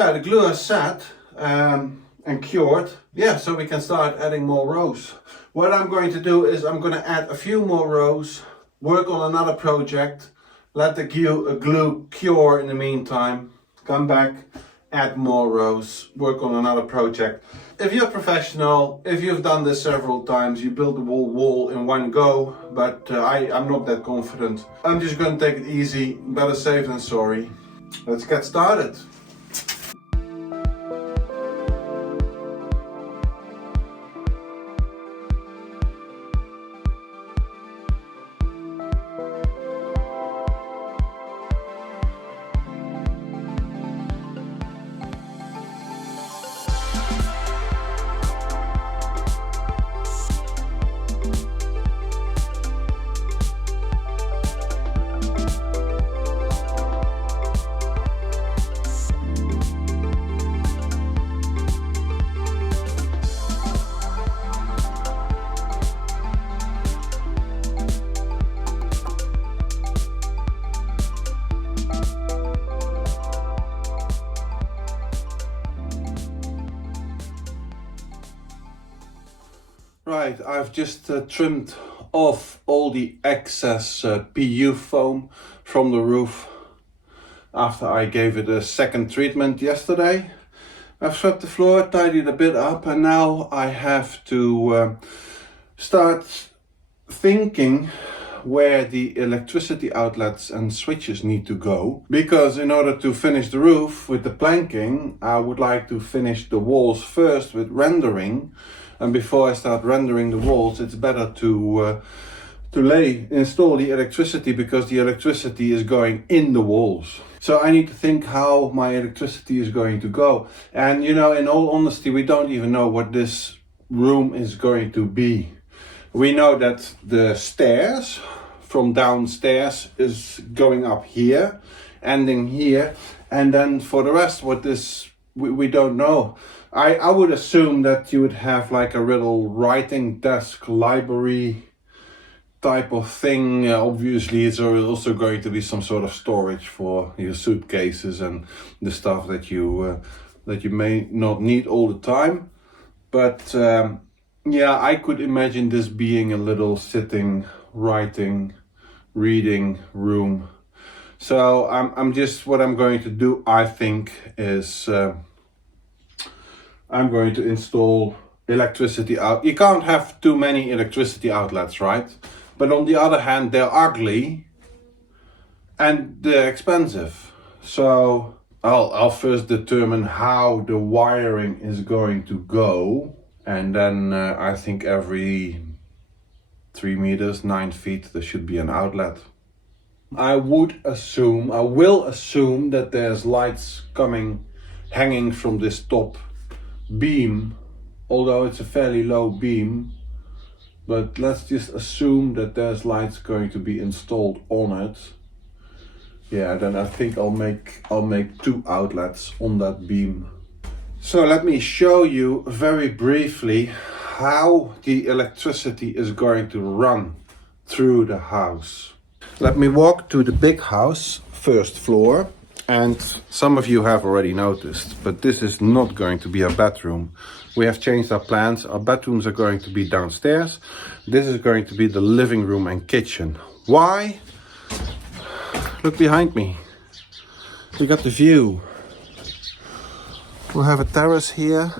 Yeah, the glue has set and cured. Yeah, so we can start adding more rows. What I'm going to do is I'm going to add a few more rows, work on another project, let the glue cure in the meantime, come back, add more rows, work on another project. If you're a professional, if you've done this several times, you build the whole wall in one go, but I'm not that confident. I'm just going to take it easy, better safe than sorry. Let's get started. Right, I've just trimmed off all the excess PU foam from the roof after I gave it a second treatment yesterday. I've swept the floor, tidied a bit up, and now I have to start thinking where the electricity outlets and switches need to go. Because in order to finish the roof with the planking, I would like to finish the walls first with rendering. And before I start rendering the walls, it's better to install the electricity, because the electricity is going in the walls. So I need to think how my electricity is going to go. And you know, in all honesty, we don't even know what this room is going to be. We know that the stairs from downstairs is going up here, ending here. And then for the rest, what this, we don't know. I would assume that you would have like a little writing desk, library type of thing. Obviously, it's also going to be some sort of storage for your suitcases and the stuff that you may not need all the time. But yeah, I could imagine this being a little sitting, writing, reading room. So I'm just, what I'm going to do, I think, is I'm going to install electricity out. You can't have too many electricity outlets, right? But on the other hand, they're ugly and they're expensive. So I'll first determine how the wiring is going to go. And then I think every 3 meters, 9 feet, there should be an outlet. I will assume that there's lights hanging from this top beam, although it's a fairly low beam, but let's just assume that there's lights going to be installed on it. Yeah, then I think I'll make 2 outlets on that beam. So let me show you very briefly how the electricity is going to run through the house. Let me walk to the big house, first floor. And some of you have already noticed, but this is not going to be a bedroom. We have changed our plans. Our bedrooms are going to be downstairs. This is going to be the living room and kitchen. Why? Look behind me. We got the view. We'll have a terrace here.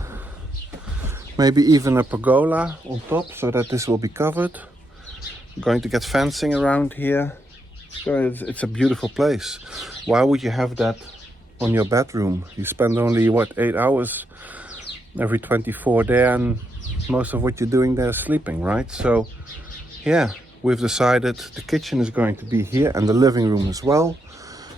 Maybe even a pergola on top so that this will be covered. We're going to get fencing around here. It's a beautiful place. Why would you have that on your bedroom? You spend only, 8 hours every 24 there, and most of what you're doing there is sleeping, right? So yeah, we've decided the kitchen is going to be here and the living room as well.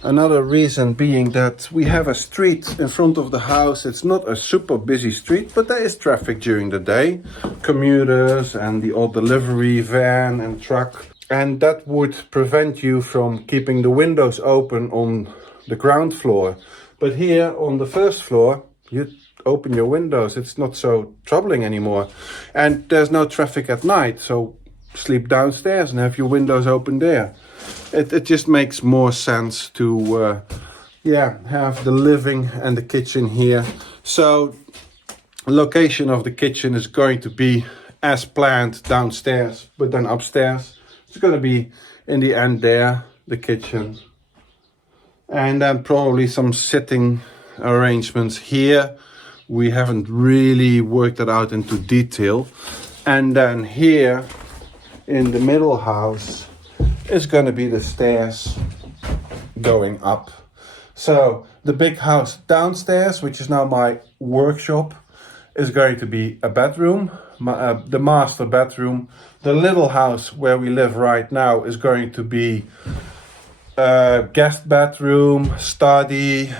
Another reason being that we have a street in front of the house. It's not a super busy street, but there is traffic during the day. Commuters and the odd delivery van and truck. And that would prevent you from keeping the windows open on the ground floor. But here on the first floor, you open your windows. It's not so troubling anymore. And there's no traffic at night, so sleep downstairs and have your windows open there. It just makes more sense to yeah, have the living and the kitchen here. So location of the kitchen is going to be as planned downstairs, but then upstairs it's going to be in the end there, the kitchen. And then probably some sitting arrangements here. We haven't really worked that out into detail. And then here in the middle house is going to be the stairs going up. So the big house downstairs, which is now my workshop, is going to be a bedroom, the master bedroom. The little house where we live right now is going to be guest bedroom, study,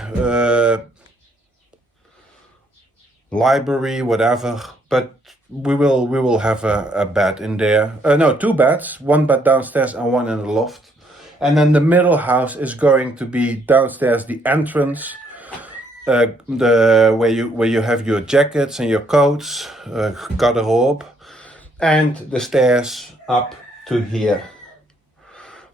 library, whatever. But we will have a bed in there. No, 2 beds, 1 bed downstairs and 1 in the loft. And then the middle house is going to be downstairs, the entrance, where you have your jackets and your coats, garderobe, and the stairs up to here.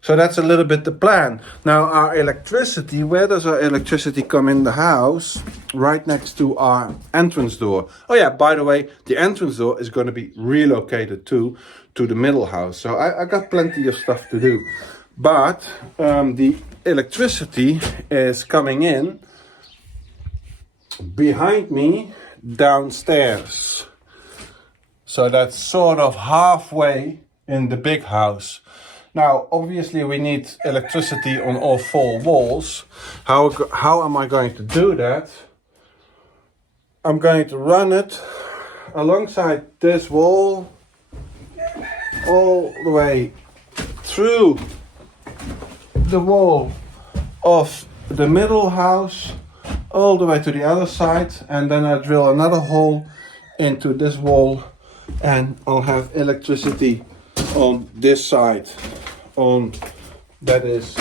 So that's a little bit the plan. Now our electricity, where does our electricity come in the house? Right next to our entrance door. Oh yeah, by the way, the entrance door is going to be relocated to the middle house. So I got plenty of stuff to do. But the electricity is coming in behind me downstairs. So that's sort of halfway in the big house. Now, obviously we need electricity on all 4 walls. How am I going to do that? I'm going to run it alongside this wall, all the way through the wall of the middle house, all the way to the other side, and then I drill another hole into this wall, and I'll have electricity on this side. That is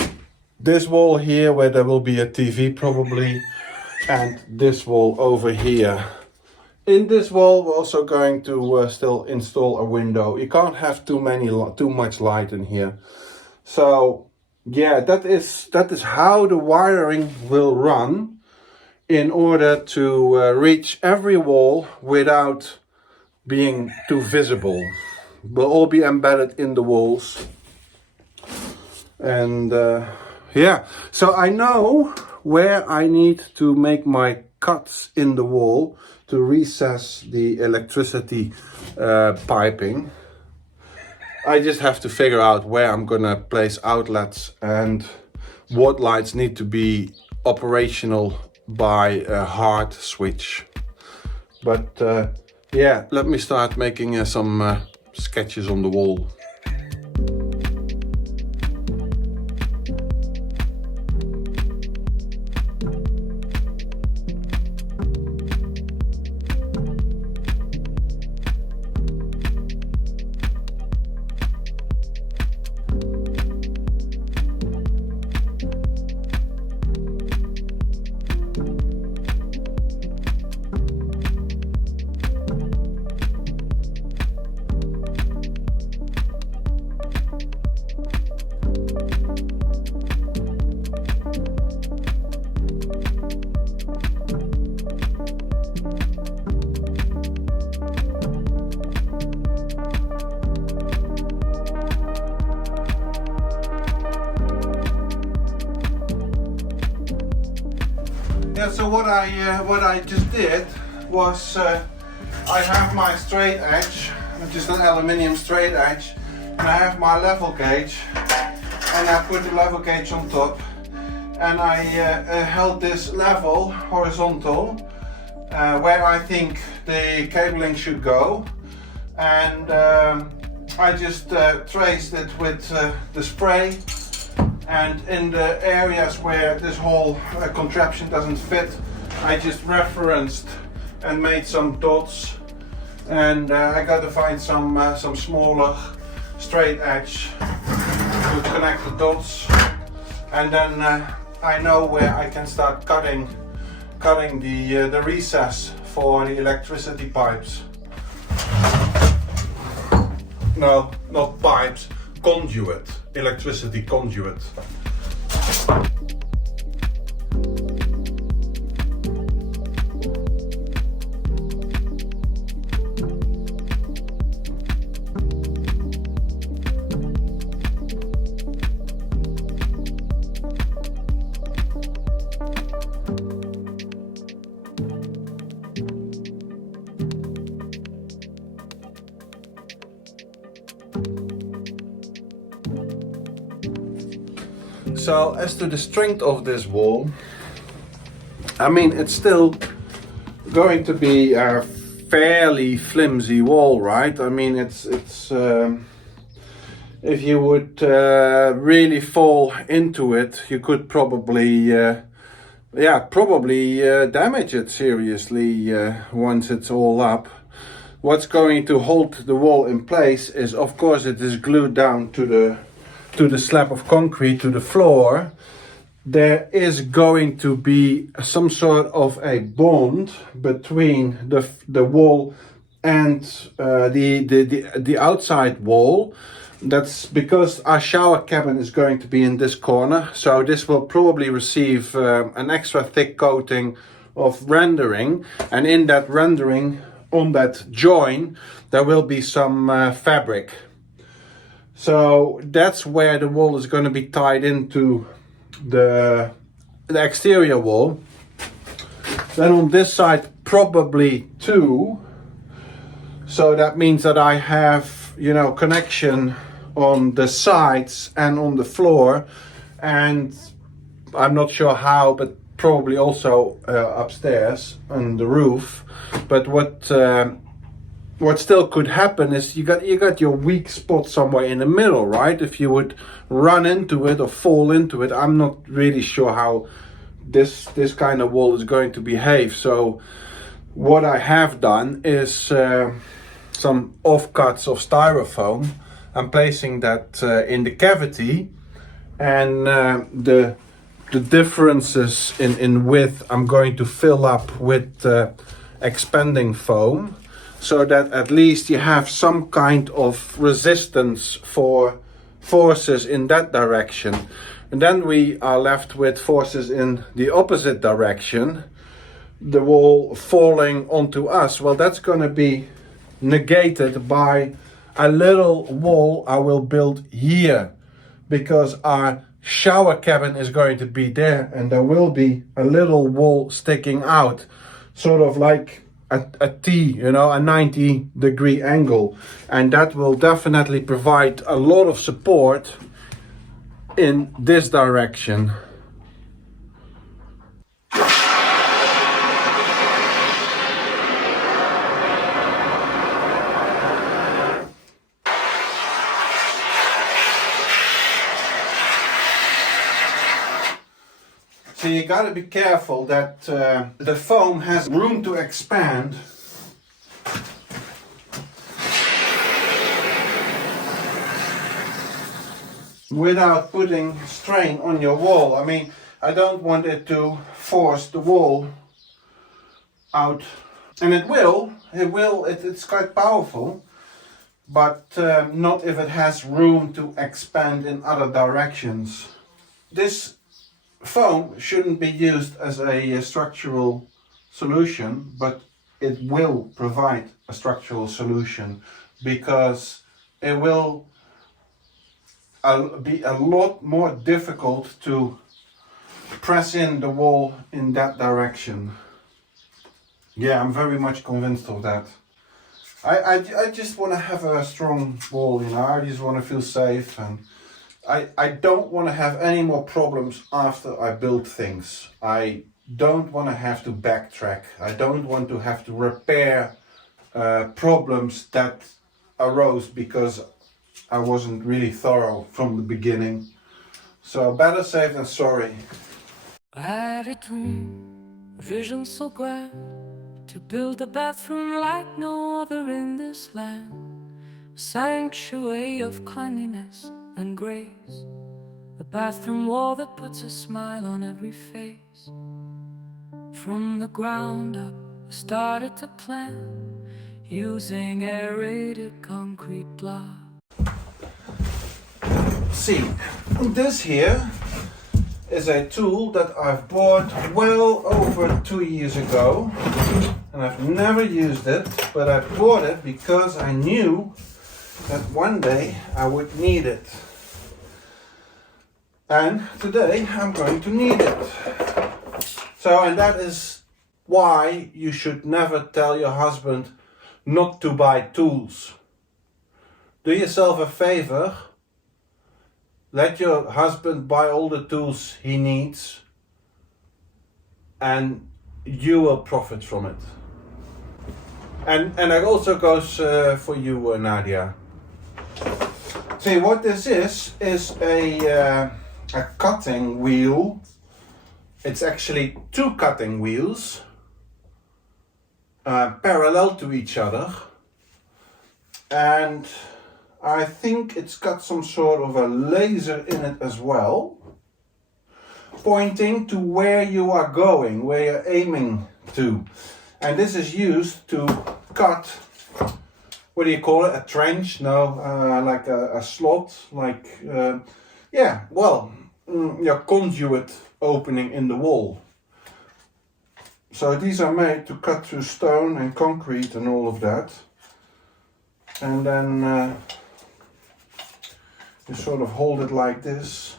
this wall here, where there will be a TV probably, and this wall over here. In this wall we're also going to still install a window. You can't have too much light in here. So yeah, that is how the wiring will run, in order to reach every wall without being too visible. Will all be embedded in the walls. And yeah, so I know where I need to make my cuts in the wall to recess the electricity piping. I just have to figure out where I'm gonna place outlets and what lights need to be operational by a hard switch. But yeah, let me start making some sketches on the wall. Yeah, so what I just did was I have my straight edge, just an aluminium straight edge, and I have my level gauge, and I put the level gauge on top, and I held this level horizontal where I think the cabling should go, and I just traced it with the spray. And in the areas where this whole contraption doesn't fit, I just referenced and made some dots. And I got to find some smaller straight edge to connect the dots. And then I know where I can start cutting the recess for the electricity pipes. No, not pipes, conduit. Electricity conduit. So as to the strength of this wall, I mean, it's still going to be a fairly flimsy wall, right? I mean, it's if you would really fall into it, you could probably damage it seriously once it's all up. What's going to hold the wall in place is, of course, it is glued down to the slab of concrete, to the floor. There is going to be some sort of a bond between the wall and the outside wall. That's because our shower cabin is going to be in this corner, so this will probably receive an extra thick coating of rendering, and in that rendering, on that join, there will be some fabric. So that's where the wall is going to be tied into the exterior wall. Then on this side probably too, so that means that I have, you know, connection on the sides and on the floor, and I'm not sure how, but probably also upstairs on the roof. But what still could happen is you got your weak spot somewhere in the middle, right? If you would run into it or fall into it, I'm not really sure how this kind of wall is going to behave. So what I have done is some offcuts of styrofoam. I'm placing that in the cavity, and the differences in width I'm going to fill up with expanding foam, so that at least you have some kind of resistance for forces in that direction. And then we are left with forces in the opposite direction, the wall falling onto us. Well, that's going to be negated by a little wall I will build here, because our shower cabin is going to be there, and there will be a little wall sticking out, sort of like a T, you know, a 90-degree angle, and that will definitely provide a lot of support in this direction. So you gotta be careful that the foam has room to expand. Without putting strain on your wall. I mean, I don't want it to force the wall out. And it's quite powerful, but not if it has room to expand in other directions. This foam shouldn't be used as a structural solution, but it will provide a structural solution, because it will be a lot more difficult to press in the wall in that direction. Yeah, I'm very much convinced of that. I just want to have a strong wall, you know. I just want to feel safe, and I don't want to have any more problems after I build things. I don't want to have to backtrack. I don't want to have to repair problems that arose because I wasn't really thorough from the beginning. So better safe than sorry. I had a dream, a vision so grand, to build a bathroom like no other in this land, a sanctuary of cleanliness and grace, a bathroom wall that puts a smile on every face. From the ground up, I started to plan, using aerated concrete block. See, this here is a tool that I've bought well over 2 years ago, and I've never used it, but I bought it because I knew that one day I would need it. And today I'm going to need it. So, and that is why you should never tell your husband not to buy tools. Do yourself a favor Let your husband buy all the tools he needs and you will profit from it. And that also goes for you, Nadia. See, what this is a cutting wheel. It's actually two cutting wheels parallel to each other. And I think it's got some sort of a laser in it as well, pointing to where you are going, where you're aiming to. And this is used to cut, what do you call it, a trench? No, like a slot, like, your conduit opening in the wall. So these are made to cut through stone and concrete and all of that. And then you sort of hold it like this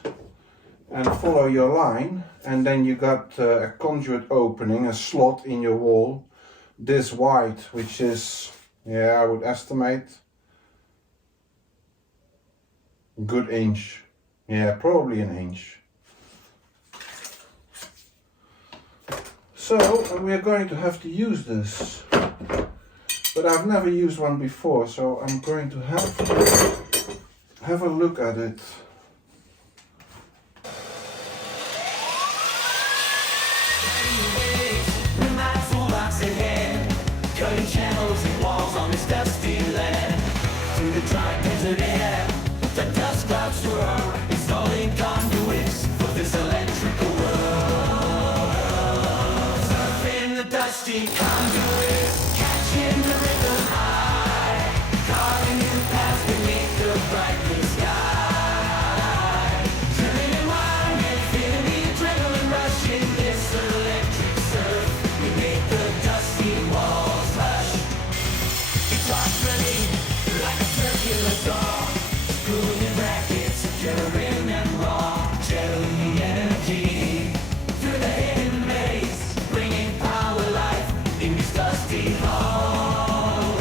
and follow your line, and then you got a conduit opening, a slot in your wall, this wide, which is, I would estimate, a good inch. Yeah, probably an inch. So we're going to have to use this, but I've never used one before, so I'm going to have a look at it. Cutting channels and walls on this dusty land. Through the dry desert air, the dust clouds swirl, installing conduits for this electrical world. Surfing the dusty conduits, catching the rhythm high, carving new paths beneath the brightening sky. Turning and wild and feeling the adrenaline rush in this electric surf. We make the dusty walls like a circular saw, screwing in brackets, securing and raw, channeling the energy through the hidden maze, bringing power life in these dusty hallways.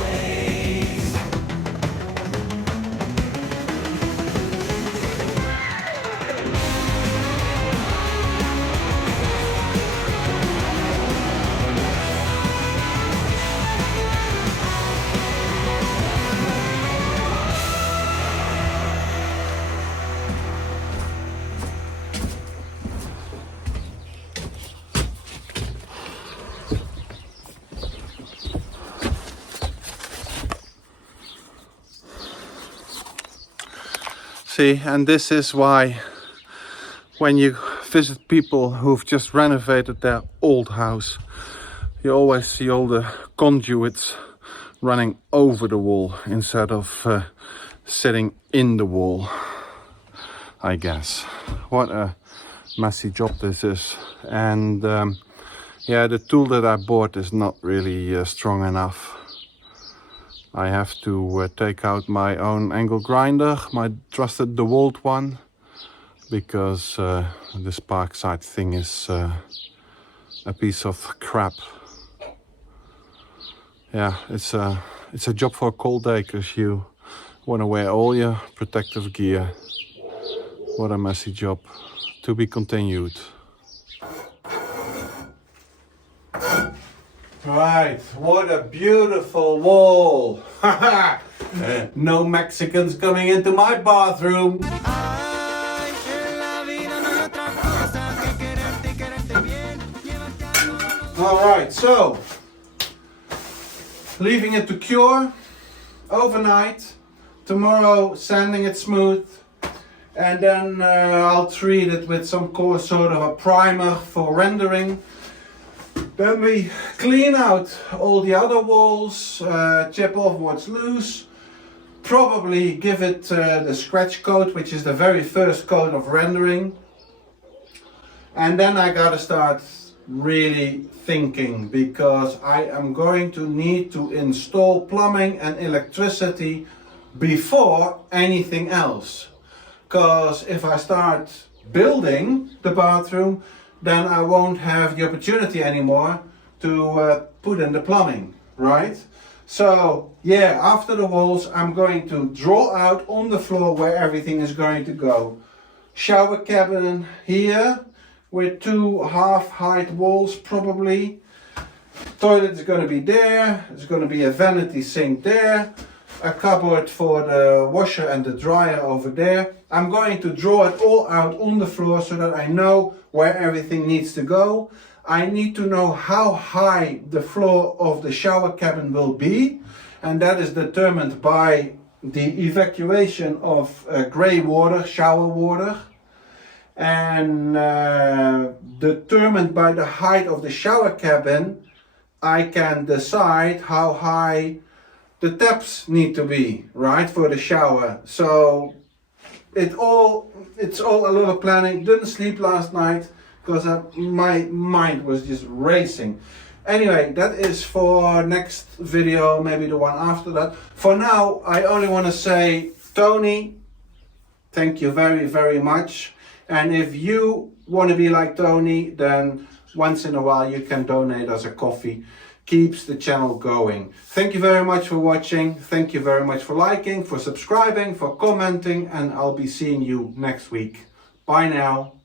See, and this is why when you visit people who've just renovated their old house, you always see all the conduits running over the wall instead of sitting in the wall, I guess. What a messy job this is. And the tool that I bought is not really strong enough. I have to take out my own angle grinder, my trusted DeWalt one, because this Parkside thing is a piece of crap. Yeah, it's a job for a cold day, because you want to wear all your protective gear. What a messy job. To be continued. Right, what a beautiful wall. No Mexicans coming into my bathroom. Alright, so leaving it to cure overnight, tomorrow sanding it smooth, and then I'll treat it with some sort of a primer for rendering. Then we clean out all the other walls, chip off what's loose, probably give it the scratch coat, which is the very first coat of rendering. And then I gotta start really thinking, because I am going to need to install plumbing and electricity before anything else. Because if I start building the bathroom, then I won't have the opportunity anymore to put in the plumbing, right? So yeah, after the walls, I'm going to draw out on the floor where everything is going to go. shower cabin here with 2 half-height walls probably. Toilet is going to be there. There's going to be a vanity sink there. A cupboard for the washer and the dryer over there. I'm going to draw it all out on the floor so that I know where everything needs to go. I need to know how high the floor of the shower cabin will be, and that is determined by the evacuation of grey water, shower water, and determined by the height of the shower cabin, I can decide how high the taps need to be, right, for the shower. So it's all a lot of planning. Didn't sleep last night because my mind was just racing. Anyway, that is for next video, maybe the one after that. For now, I only want to say, Tony, thank you very, very much. And if you want to be like Tony, then once in a while you can donate us a coffee. Keeps the channel going. Thank you very much for watching. Thank you very much for liking, for subscribing, for commenting, and I'll be seeing you next week. Bye now.